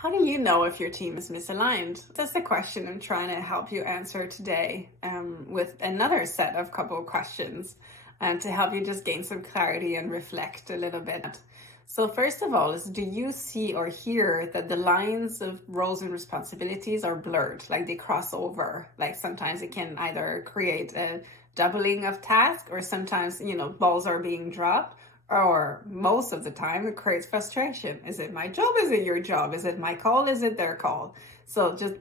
How do you know if your team is misaligned? That's the question I'm trying to help you answer today with another set of couple of questions to help you just gain some clarity and reflect a little bit. So first of all is, do you see or hear that the lines of roles and responsibilities are blurred, like they cross over? Like sometimes it can either create a doubling of tasks, or sometimes, balls are being dropped, or most of the time it creates frustration. Is it my job? Is it your job? Is it my call? Is it their call? So just,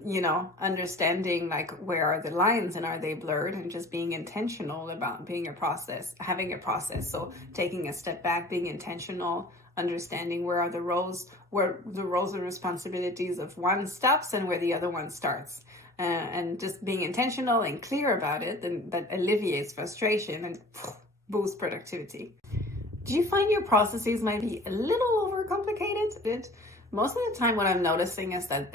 understanding like where are the lines and are they blurred, and just being intentional about having a process. So taking a step back, being intentional, understanding where the roles and responsibilities of one stops and where the other one starts. And just being intentional and clear about it, and that alleviates frustration and boosts productivity. Do you find your processes might be a little overcomplicated? Most of the time what I'm noticing is that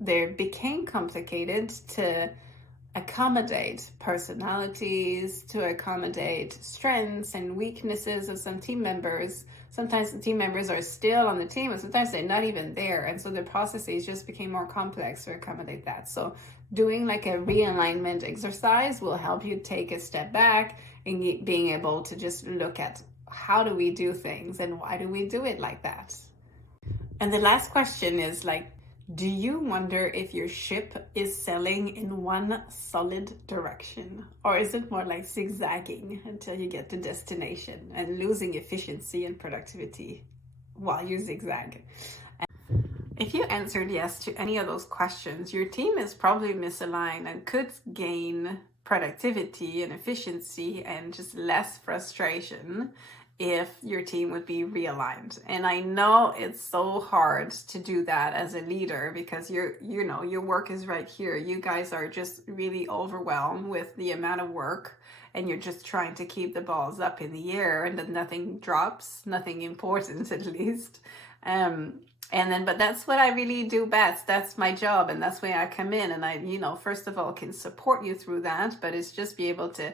they became complicated to accommodate personalities, to accommodate strengths and weaknesses of some team members. Sometimes the team members are still on the team, and sometimes they're not even there. And so the processes just became more complex to accommodate that. So doing like a realignment exercise will help you take a step back and being able to just look at how do we do things and why do we do it like that. And the last question is like, do you wonder if your ship is sailing in one solid direction, or is it more like zigzagging until you get to destination and losing efficiency and productivity while you zigzag? If you answered yes to any of those questions, your team is probably misaligned and could gain productivity and efficiency and just less frustration if your team would be realigned. And I know it's so hard to do that as a leader, because your work is right here. You guys are just really overwhelmed with the amount of work, and you're just trying to keep the balls up in the air and that nothing drops, nothing important at least. But that's what I really do best. That's my job, and that's where I come in, and I, first of all, can support you through that, but it's just be able to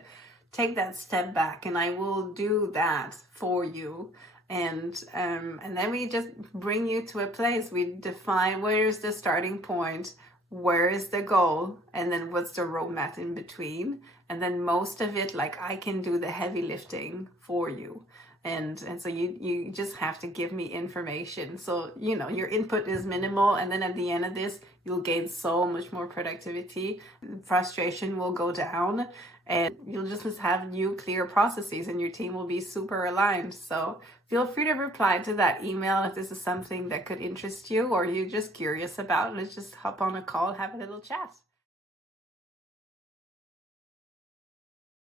take that step back, and I will do that for you. And then we just bring you to a place. We define where is the starting point, where is the goal, and then what's the roadmap in between. And then most of it, like, I can do the heavy lifting for you. And so you just have to give me information. So, your input is minimal. And then at the end of this, you'll gain so much more productivity. Frustration will go down, and you'll just have new clear processes, and your team will be super aligned. So feel free to reply to that email if this is something that could interest you, or you're just curious about. Let's just hop on a call, have a little chat.